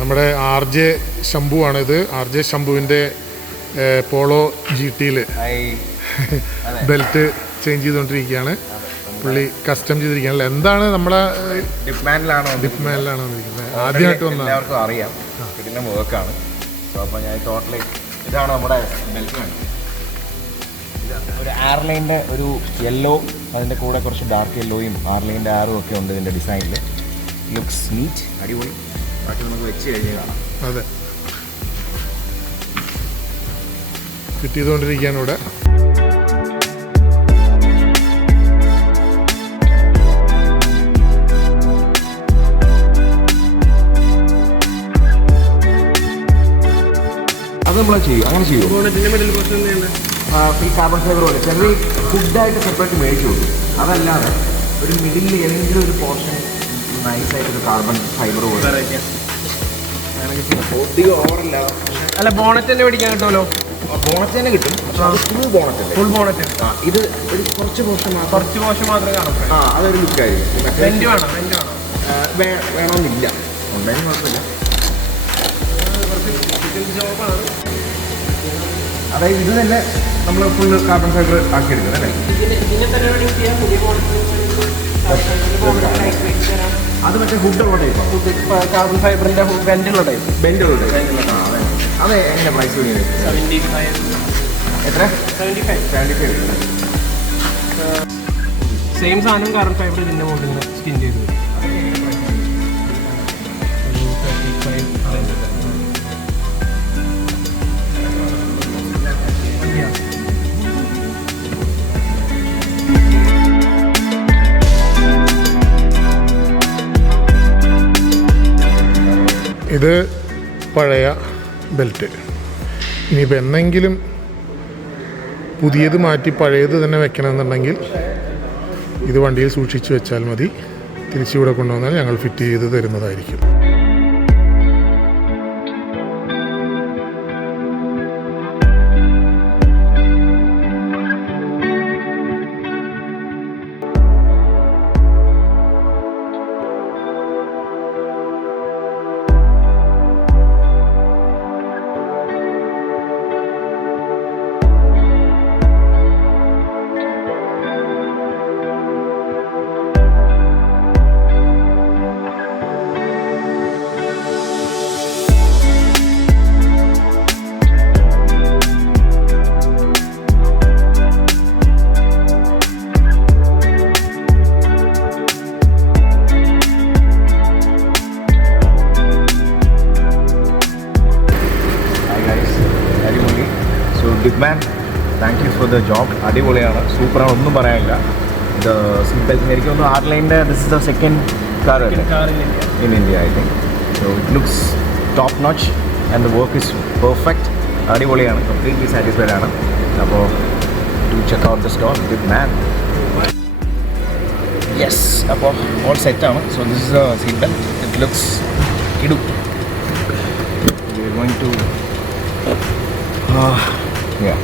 നമ്മുടെ RJ ശംഭു ആണിത്. RJ ശംഭുവിൻ്റെ polo GT-ൽ belt change ചെയ്തുകൊണ്ടിരിക്കുകയാണ്. പുള്ളി കസ്റ്റം ചെയ്തിരിക്കുകയാണല്ലോ. എന്താണ് നമ്മളെ ഡിപ്മാനിലാണോ വന്നിരിക്കുന്നത്? ആദ്യമായിട്ട് വന്നാൽ എല്ലാവർക്കും അറിയാം, ഇതിൻ്റെ വർക്കാണ്. സോ അപ്പോൾ ഞാൻ ടോട്ടലി ഇതാണ് നമ്മുടെ ബെൽറ്റ്. ഒരു എയർലൈൻ്റെ ഒരു യെല്ലോ, അതിൻ്റെ കൂടെ കുറച്ച് ഡാർക്ക് യെല്ലോയും ആർലൈൻ്റെ ആറും ഒക്കെ ഉണ്ട് ഇതിൻ്റെ ഡിസൈനിൽ. ലുക്സ് നീറ്റ്, അടിപൊളി. ബാക്കി നമുക്ക് വെച്ച് കഴിഞ്ഞ് കാണാം. അതെ, ഫിറ്റ് ചെയ്തുകൊണ്ടിരിക്കുകയാണ് ഇവിടെ. അത് നമ്മൾ ചെയ്യും, അങ്ങനെ ചെയ്യും. ഈ കാർബൺ ഫൈബർ പോലെ ചിലർ ഫുഡായിട്ട് സെപ്പറേറ്റ് മേടിച്ചു കൊടുക്കും. അതല്ലാതെ ഒരു മിഡിലിൽ ഏതെങ്കിലും ഒരു പോർഷൻ നൈസായിട്ടൊരു കാർബൺ ഫൈബർ പോലെ ഒത്തിരി ഓവറല്ല. അല്ല, ബോണറ്റ് തന്നെ മേടിക്കാൻ കിട്ടുമല്ലോ. ബോണറ്റ് തന്നെ കിട്ടും, ഫുൾ ബോണറ്റ്. ഇത് ഒരു കുറച്ച് പോർഷൻ മാത്രമേ കാണും. അതൊരു ലുക്കായിരിക്കും. വേണമെന്നില്ല, ഉണ്ടെങ്കിൽ കുഴപ്പമില്ല. അതായത് ഇത് തന്നെ നമ്മൾ ഫുൾ കാർബൺ ഫൈബർ ആക്കിയെടുക്കുന്നത് അല്ലേ? അത് മറ്റേ ഹുഡുള്ള ടൈപ്പാണ്. കാർബൺ ഫൈബറിന്റെ ബെൻഡുള്ള ടൈപ്പ്. അത് എങ്ങനെ പ്രൈസ് വരുന്നത്? എത്ര? 75. സെയിം സാധനം കാർബൺ ഫൈബർ ഇതിന്റെ മുകളിൽ സ്കിൻ ചെയ്ത് ഇത് പഴയ ബെൽറ്റ്. ഇനിയിപ്പോൾ എന്നെങ്കിലും പുതിയത് മാറ്റി പഴയത് തന്നെ വെക്കണമെന്നുണ്ടെങ്കിൽ ഇത് വണ്ടിയിൽ സൂക്ഷിച്ച് വെച്ചാൽ മതി. തിരിച്ചിവിടെ കൊണ്ടുവന്നാൽ ഞങ്ങൾ ഫിറ്റ് ചെയ്ത് തരുന്നതായിരിക്കും. Bigman, thank you for the job. അടിപൊളിയാണ്, സൂപ്പറാണ്, ഒന്നും പറയാനില്ല. ഇത് സിമ്പിൾ. എനിക്ക് തോന്നുന്നു ആർലൈൻ്റെ this is the second car in India I think. So it looks top notch and the work is perfect. അടിപൊളിയാണ്, കംപ്ലീറ്റ്ലി സാറ്റിസ്ഫൈഡ് ആണ്. അപ്പോൾ to check out the store Bigman. Yes, അപ്പോൾ ഓൾ സെറ്റാണ്. So this is the seat belt. It looks കിടു. We are going to yeah